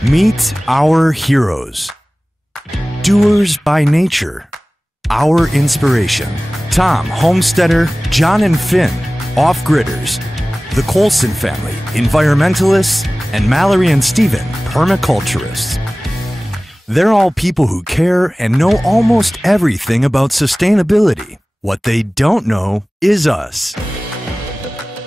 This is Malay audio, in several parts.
Meet our heroes. Doers by nature. Our inspiration. Tom, homesteader, John and Finn, off-gridders. The Colson family, environmentalists, and Mallory and Stephen, permaculturists. They're all people who care and know almost everything about sustainability. What they don't know is us.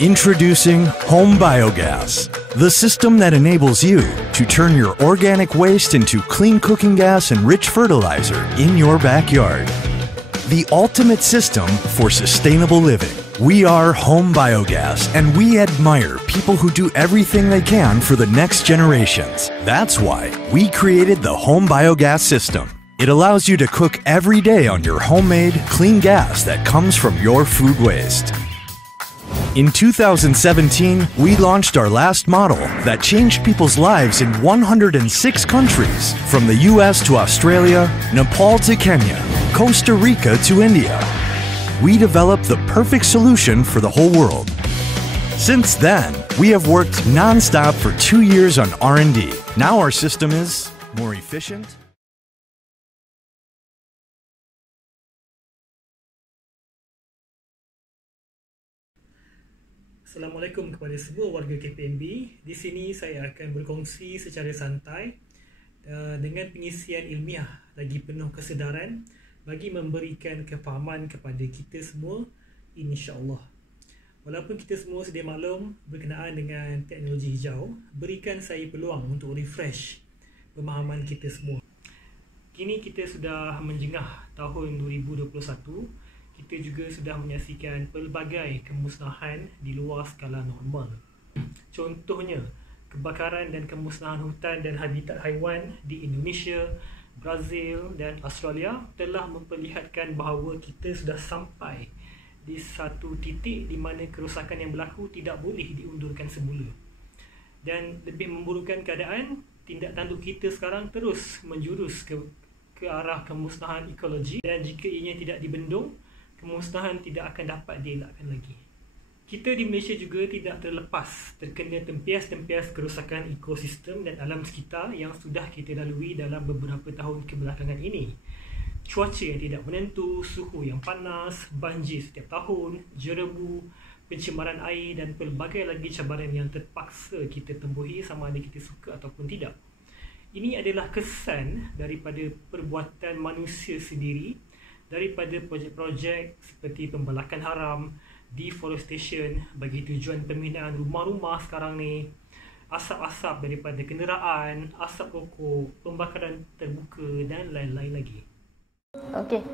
Introducing Home Biogas, the system that enables you to turn your organic waste into clean cooking gas and rich fertilizer in your backyard. The ultimate system for sustainable living. We are Home Biogas, and we admire people who do everything they can for the next generations. That's why we created the Home Biogas system. It allows you to cook every day on your homemade, clean gas that comes from your food waste. In 2017, we launched our last model that changed people's lives in 106 countries, from the US to Australia, Nepal to Kenya, Costa Rica to India. We developed the perfect solution for the whole world. Since then, we have worked non-stop for 2 years on R&D. Now our system is more efficient. Assalamualaikum kepada semua warga KPMB. Di sini saya akan berkongsi secara santai dengan pengisian ilmiah lagi penuh kesedaran bagi memberikan kefahaman kepada kita semua, insya-Allah. Walaupun kita semua sedia maklum berkenaan dengan teknologi hijau, berikan saya peluang untuk refresh pemahaman kita semua. Kini kita sudah menjengah tahun 2021. Kita juga sudah menyaksikan pelbagai kemusnahan di luar skala normal. Contohnya, kebakaran dan kemusnahan hutan dan habitat haiwan di Indonesia, Brazil dan Australia telah memperlihatkan bahawa kita sudah sampai di satu titik di mana kerosakan yang berlaku tidak boleh diundurkan semula. Dan lebih memburukkan keadaan, tindak tanduk kita sekarang terus menjurus ke arah kemusnahan ekologi, dan jika ianya tidak dibendung, kemusnahan tidak akan dapat dielakkan lagi. Kita di Malaysia juga tidak terlepas terkena tempias-tempias kerosakan ekosistem dan alam sekitar yang sudah kita lalui dalam beberapa tahun kebelakangan ini. Cuaca yang tidak menentu, suhu yang panas, banjir setiap tahun, jerebu, pencemaran air dan pelbagai lagi cabaran yang terpaksa kita tembuhi sama ada kita suka ataupun tidak. Ini adalah kesan daripada perbuatan manusia sendiri, daripada projek-projek seperti pembalakan haram, deforestation bagi tujuan pembinaan rumah-rumah sekarang ni, asap-asap daripada kenderaan, asap rokok, pembakaran terbuka dan lain-lain lagi. Okey.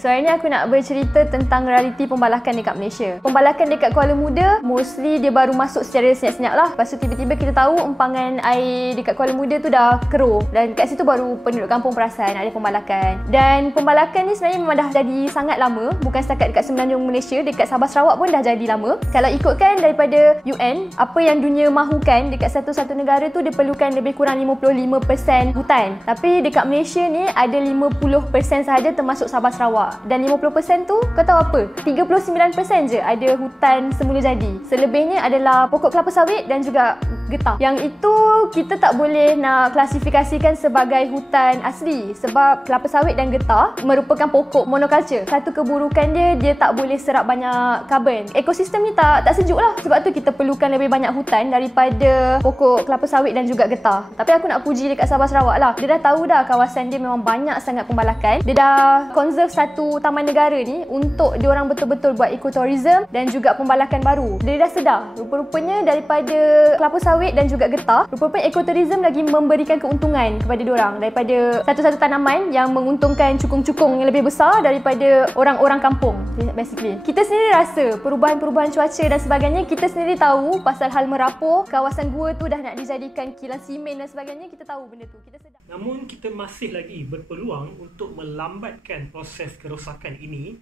So hari ni aku nak bercerita tentang realiti pembalakan dekat Malaysia. Pembalakan dekat Kuala Muda, mostly dia baru masuk secara senyap-senyap lah. Lepas tu tiba-tiba kita tahu empangan air dekat Kuala Muda tu dah keruh. Dan kat situ baru penduduk kampung perasan ada pembalakan. Dan pembalakan ni sebenarnya memang dah jadi sangat lama. Bukan setakat dekat Semenanjung Malaysia, dekat Sabah Sarawak pun dah jadi lama. Kalau ikutkan daripada UN, apa yang dunia mahukan dekat satu-satu negara tu dia perlukan lebih kurang 55% hutan. Tapi dekat Malaysia ni ada 50% sahaja termasuk Sabah Sarawak. Dan 50% tu kau tahu apa? 39% je ada hutan semula jadi. Selebihnya adalah pokok kelapa sawit dan juga getah. Yang itu kita tak boleh nak klasifikasikan sebagai hutan asli sebab kelapa sawit dan getah merupakan pokok monoculture. Satu keburukan dia tak boleh serap banyak karbon. Ekosistem ni tak sejuk lah. Sebab tu kita perlukan lebih banyak hutan daripada pokok kelapa sawit dan juga getah. Tapi aku nak puji dekat Sabah Sarawak lah. Dia dah tahu dah kawasan dia memang banyak sangat pembalakan. Dia dah conserve satu taman negara ni untuk diorang betul-betul buat ekotourism dan juga pembalakan baru. Dia dah sedar. Rupa-rupanya daripada kelapa sawit dan juga getah, rupanya ekotourism lagi memberikan keuntungan kepada diorang daripada satu-satu tanaman yang menguntungkan cukung-cukung yang lebih besar daripada orang-orang kampung basically. Kita sendiri rasa perubahan-perubahan cuaca dan sebagainya, kita sendiri tahu pasal hal merapuh kawasan gua tu dah nak dijadikan kilang simen dan sebagainya, kita tahu benda tu. Kita sedar. Namun kita masih lagi berpeluang untuk melambatkan proses kerosakan ini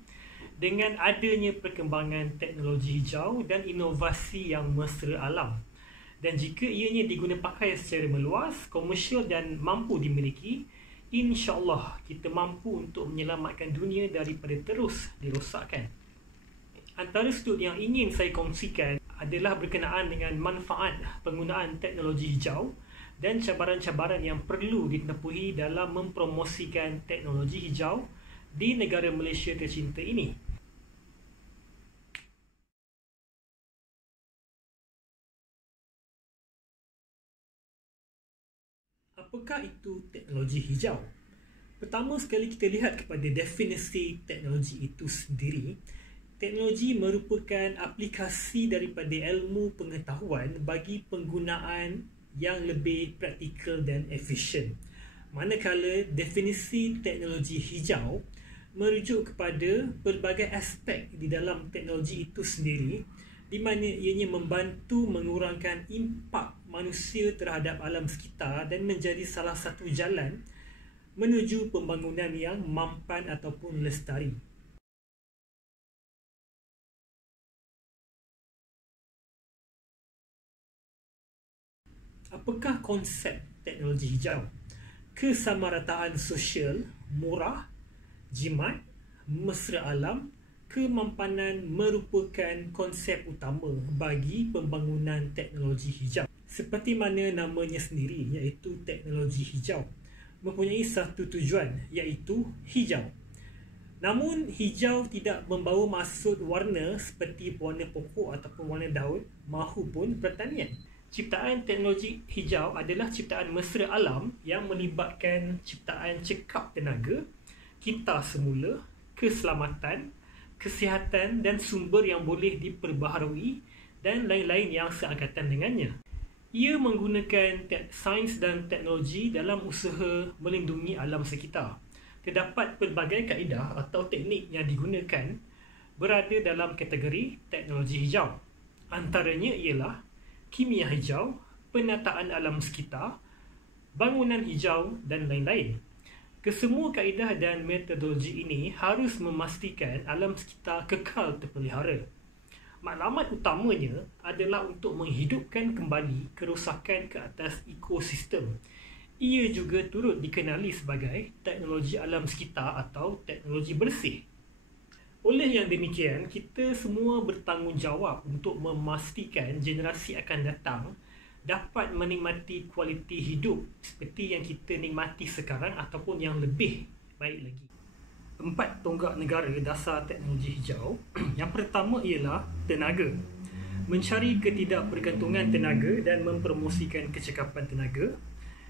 dengan adanya perkembangan teknologi hijau dan inovasi yang mesra alam. Dan jika ianya diguna pakai secara meluas, komersial dan mampu dimiliki, insya-Allah kita mampu untuk menyelamatkan dunia daripada terus dirosakkan. Antara sudut yang ingin saya kongsikan adalah berkenaan dengan manfaat penggunaan teknologi hijau dan cabaran-cabaran yang perlu ditempuhi dalam mempromosikan teknologi hijau di negara Malaysia tercinta ini. Apakah itu teknologi hijau? Pertama sekali kita lihat kepada definisi teknologi itu sendiri. Teknologi merupakan aplikasi daripada ilmu pengetahuan bagi penggunaan yang lebih praktikal dan efisien. Manakala definisi teknologi hijau merujuk kepada pelbagai aspek di dalam teknologi itu sendiri, di mana ianya membantu mengurangkan impak manusia terhadap alam sekitar dan menjadi salah satu jalan menuju pembangunan yang mampan ataupun lestari. Apakah konsep teknologi hijau? Kesamarataan sosial, murah, jimat, mesra alam, kemampanan merupakan konsep utama bagi pembangunan teknologi hijau. Seperti mana namanya sendiri, iaitu teknologi hijau, mempunyai satu tujuan, iaitu hijau. Namun, hijau tidak membawa maksud warna seperti warna pokok ataupun warna daun mahupun pertanian. Ciptaan teknologi hijau adalah ciptaan mesra alam yang melibatkan ciptaan cekap tenaga, kita semula, keselamatan, kesihatan dan sumber yang boleh diperbaharui dan lain-lain yang seangkatan dengannya. Ia menggunakan sains dan teknologi dalam usaha melindungi alam sekitar. Terdapat pelbagai kaedah atau teknik yang digunakan berada dalam kategori teknologi hijau. Antaranya ialah kimia hijau, penataan alam sekitar, bangunan hijau dan lain-lain. Kesemua kaedah dan metodologi ini harus memastikan alam sekitar kekal terpelihara. Matlamat utamanya adalah untuk menghidupkan kembali kerosakan ke atas ekosistem. Ia juga turut dikenali sebagai teknologi alam sekitar atau teknologi bersih. Oleh yang demikian, kita semua bertanggungjawab untuk memastikan generasi akan datang dapat menikmati kualiti hidup seperti yang kita nikmati sekarang ataupun yang lebih baik lagi. 4 tonggak negara dasar teknologi hijau. Yang pertama ialah tenaga. Mencari ketidakbergantungan tenaga dan mempromosikan kecekapan tenaga.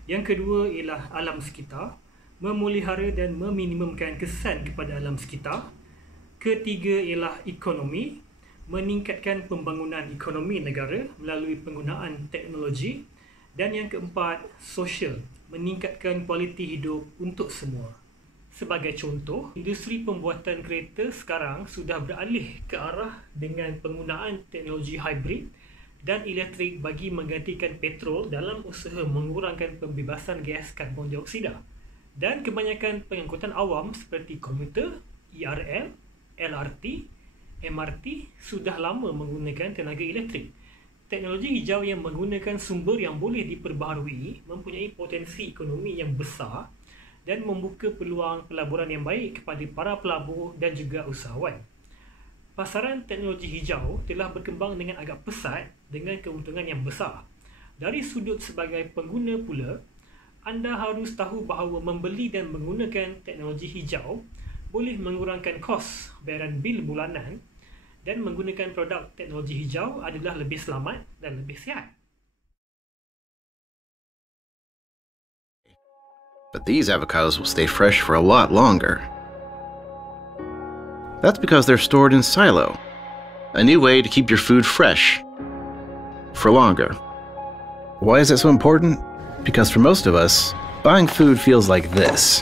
Yang kedua ialah alam sekitar. Memelihara dan meminimumkan kesan kepada alam sekitar. Ketiga ialah ekonomi, meningkatkan pembangunan ekonomi negara melalui penggunaan teknologi. Dan yang keempat, sosial, meningkatkan kualiti hidup untuk semua. Sebagai contoh, industri pembuatan kereta sekarang sudah beralih ke arah dengan penggunaan teknologi hybrid dan elektrik bagi menggantikan petrol dalam usaha mengurangkan pembebasan gas karbon dioksida. Dan kebanyakan pengangkutan awam seperti komuter, ERL, LRT, MRT sudah lama menggunakan tenaga elektrik. Teknologi hijau yang menggunakan sumber yang boleh diperbaharui mempunyai potensi ekonomi yang besar dan membuka peluang pelaburan yang baik kepada para pelabur dan juga usahawan. Pasaran teknologi hijau telah berkembang dengan agak pesat dengan keuntungan yang besar. Dari sudut sebagai pengguna pula, anda harus tahu bahawa membeli dan menggunakan teknologi hijau boleh mengurangkan kos bayaran bil bulanan dan menggunakan produk teknologi hijau adalah lebih selamat dan lebih sihat. But these avocados will stay fresh for a lot longer. That's because they're stored in silo, a new way to keep your food fresh for longer. Why is that so important? Because for most of us, buying food feels like this.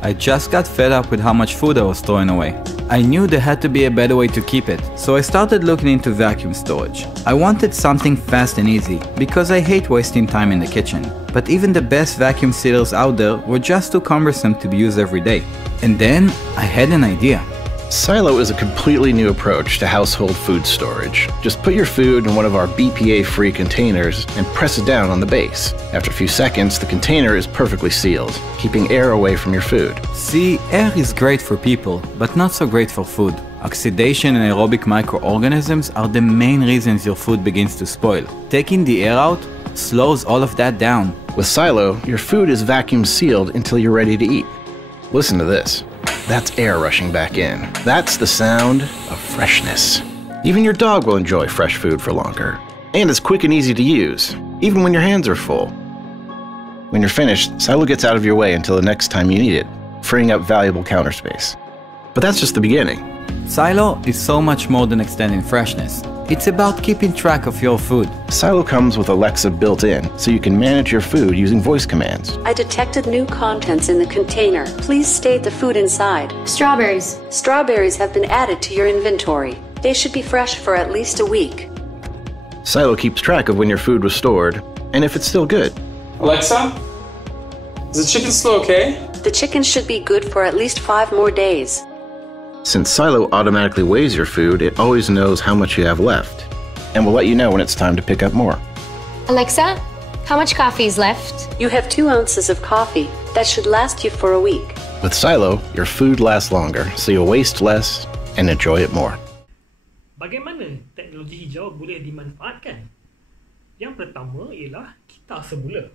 I just got fed up with how much food I was throwing away. I knew there had to be a better way to keep it, so I started looking into vacuum storage. I wanted something fast and easy, because I hate wasting time in the kitchen. But even the best vacuum sealers out there were just too cumbersome to be used every day. And then I had an idea. Silo is a completely new approach to household food storage. Just put your food in one of our BPA-free containers and press it down on the base. After a few seconds, the container is perfectly sealed, keeping air away from your food. See, air is great for people, but not so great for food. Oxidation and aerobic microorganisms are the main reasons your food begins to spoil. Taking the air out slows all of that down. With Silo, your food is vacuum sealed until you're ready to eat. Listen to this. That's air rushing back in. That's the sound of freshness. Even your dog will enjoy fresh food for longer. And it's quick and easy to use, even when your hands are full. When you're finished, Silo gets out of your way until the next time you need it, freeing up valuable counter space. But that's just the beginning. Silo is so much more than extending freshness. It's about keeping track of your food. Silo comes with Alexa built in, so you can manage your food using voice commands. I detected new contents in the container. Please state the food inside. Strawberries. Strawberries have been added to your inventory. They should be fresh for at least a week. Silo keeps track of when your food was stored, and if it's still good. Alexa, is the chicken still okay? The chicken should be good for at least 5 more days. Since Silo automatically weighs your food, it always knows how much you have left, and will let you know when it's time to pick up more. Alexa, how much coffee is left? You have 2 ounces of coffee. That should last you for a week. With Silo, your food lasts longer, so you'll waste less and enjoy it more. Bagaimana teknologi hijau boleh dimanfaatkan? Yang pertama ialah kita semula.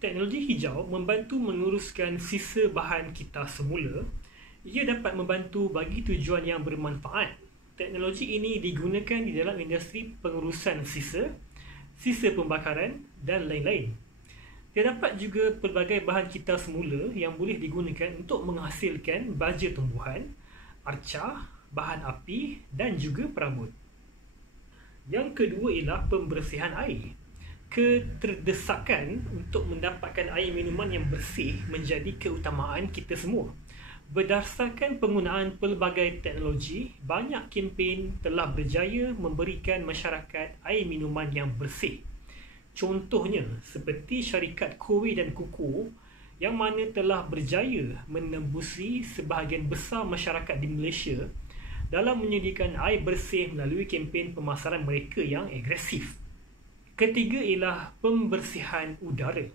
Teknologi hijau membantu menguruskan sisa bahan kita semula. Ia dapat membantu bagi tujuan yang bermanfaat. Teknologi ini digunakan di dalam industri pengurusan sisa, sisa pembakaran dan lain-lain. Terdapat juga pelbagai bahan kita semula yang boleh digunakan untuk menghasilkan baja tumbuhan, arca, bahan api dan juga perabot. Yang kedua ialah pembersihan air. Keterdesakan untuk mendapatkan air minuman yang bersih menjadi keutamaan kita semua. Berdasarkan penggunaan pelbagai teknologi, banyak kempen telah berjaya memberikan masyarakat air minuman yang bersih. Contohnya, seperti syarikat Kowe dan Kuku yang mana telah berjaya menembusi sebahagian besar masyarakat di Malaysia dalam menyediakan air bersih melalui kempen pemasaran mereka yang agresif. Ketiga ialah pembersihan udara.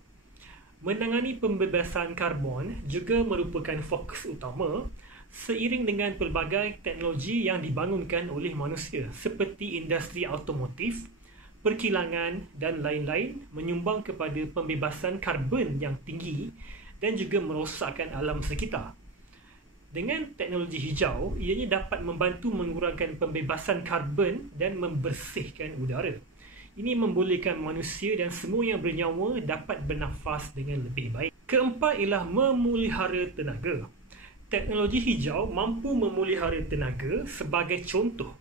Menangani pembebasan karbon juga merupakan fokus utama seiring dengan pelbagai teknologi yang dibangunkan oleh manusia seperti industri automotif, perkilangan dan lain-lain menyumbang kepada pembebasan karbon yang tinggi dan juga merosakkan alam sekitar. Dengan teknologi hijau, ianya dapat membantu mengurangkan pembebasan karbon dan membersihkan udara. Ini membolehkan manusia dan semua yang bernyawa dapat bernafas dengan lebih baik. Keempat ialah memelihara tenaga. Teknologi hijau mampu memelihara tenaga sebagai contoh.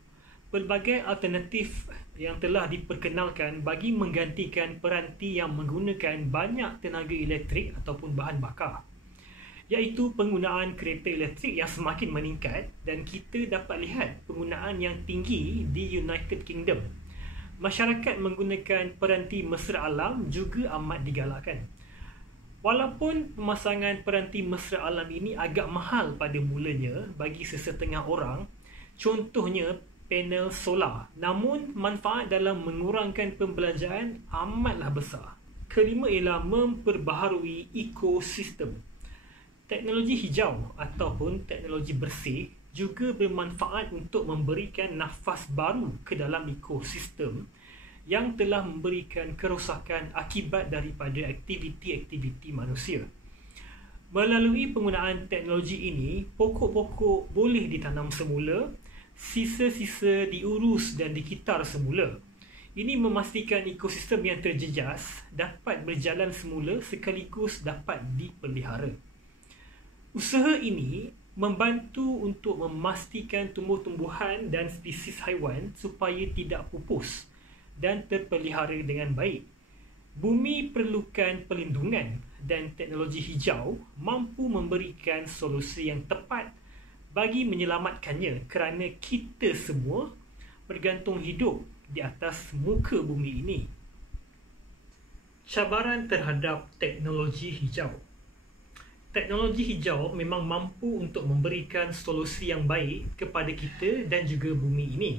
Pelbagai alternatif yang telah diperkenalkan bagi menggantikan peranti yang menggunakan banyak tenaga elektrik ataupun bahan bakar, iaitu penggunaan kereta elektrik yang semakin meningkat dan kita dapat lihat penggunaan yang tinggi di United Kingdom. Masyarakat menggunakan peranti mesra alam juga amat digalakkan. Walaupun pemasangan peranti mesra alam ini agak mahal pada mulanya bagi sesetengah orang, contohnya panel solar, namun manfaat dalam mengurangkan pembelanjaan amatlah besar. Kelima ialah memperbaharui ekosistem. Teknologi hijau ataupun teknologi bersih juga bermanfaat untuk memberikan nafas baru ke dalam ekosistem yang telah memberikan kerosakan akibat daripada aktiviti-aktiviti manusia. Melalui penggunaan teknologi ini, pokok-pokok boleh ditanam semula, sisa-sisa diurus dan dikitar semula. Ini memastikan ekosistem yang terjejas dapat berjalan semula sekaligus dapat dipelihara. Usaha ini membantu untuk memastikan tumbuh-tumbuhan dan spesies haiwan supaya tidak pupus dan terpelihara dengan baik. Bumi perlukan perlindungan dan teknologi hijau mampu memberikan solusi yang tepat bagi menyelamatkannya kerana kita semua bergantung hidup di atas muka bumi ini. Cabaran terhadap teknologi hijau. Teknologi hijau memang mampu untuk memberikan solusi yang baik kepada kita dan juga bumi ini.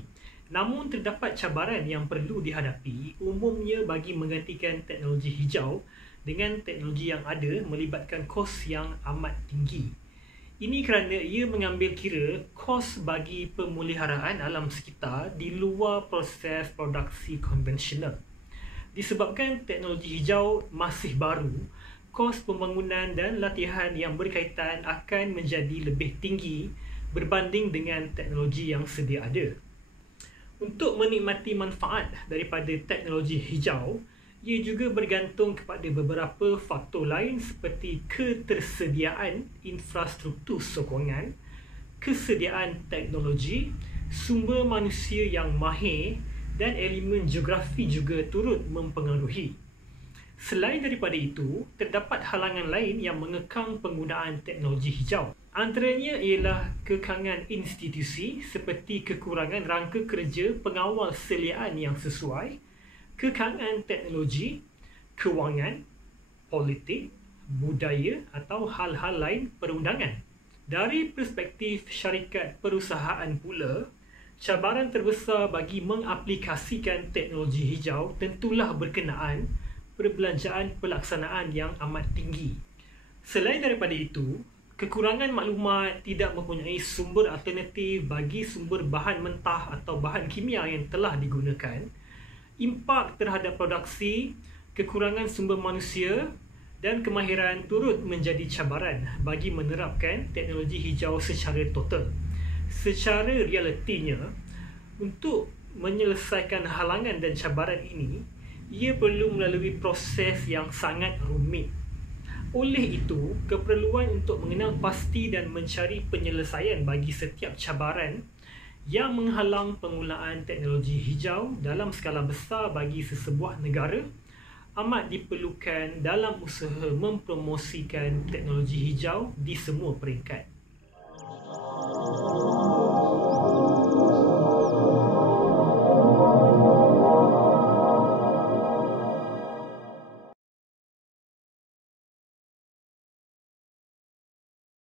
Namun terdapat cabaran yang perlu dihadapi umumnya bagi menggantikan teknologi hijau dengan teknologi yang ada melibatkan kos yang amat tinggi. Ini kerana ia mengambil kira kos bagi pemeliharaan alam sekitar di luar proses produksi konvensional. Disebabkan teknologi hijau masih baru, kos pembangunan dan latihan yang berkaitan akan menjadi lebih tinggi berbanding dengan teknologi yang sedia ada. Untuk menikmati manfaat daripada teknologi hijau, ia juga bergantung kepada beberapa faktor lain seperti ketersediaan infrastruktur sokongan, kesediaan teknologi, sumber manusia yang mahir dan elemen geografi juga turut mempengaruhi. Selain daripada itu, terdapat halangan lain yang mengekang penggunaan teknologi hijau. Antaranya ialah kekangan institusi seperti kekurangan rangka kerja pengawal seliaan yang sesuai, kekangan teknologi, kewangan, politik, budaya atau hal-hal lain perundangan. Dari perspektif syarikat perusahaan pula, cabaran terbesar bagi mengaplikasikan teknologi hijau tentulah berkenaan perbelanjaan pelaksanaan yang amat tinggi. Selain daripada itu, kekurangan maklumat, tidak mempunyai sumber alternatif bagi sumber bahan mentah atau bahan kimia yang telah digunakan, impak terhadap produksi, kekurangan sumber manusia dan kemahiran turut menjadi cabaran bagi menerapkan teknologi hijau secara total. Secara realitinya, untuk menyelesaikan halangan dan cabaran ini, ia perlu melalui proses yang sangat rumit. Oleh itu, keperluan untuk mengenal pasti dan mencari penyelesaian bagi setiap cabaran yang menghalang penggunaan teknologi hijau dalam skala besar bagi sesebuah negara amat diperlukan dalam usaha mempromosikan teknologi hijau di semua peringkat.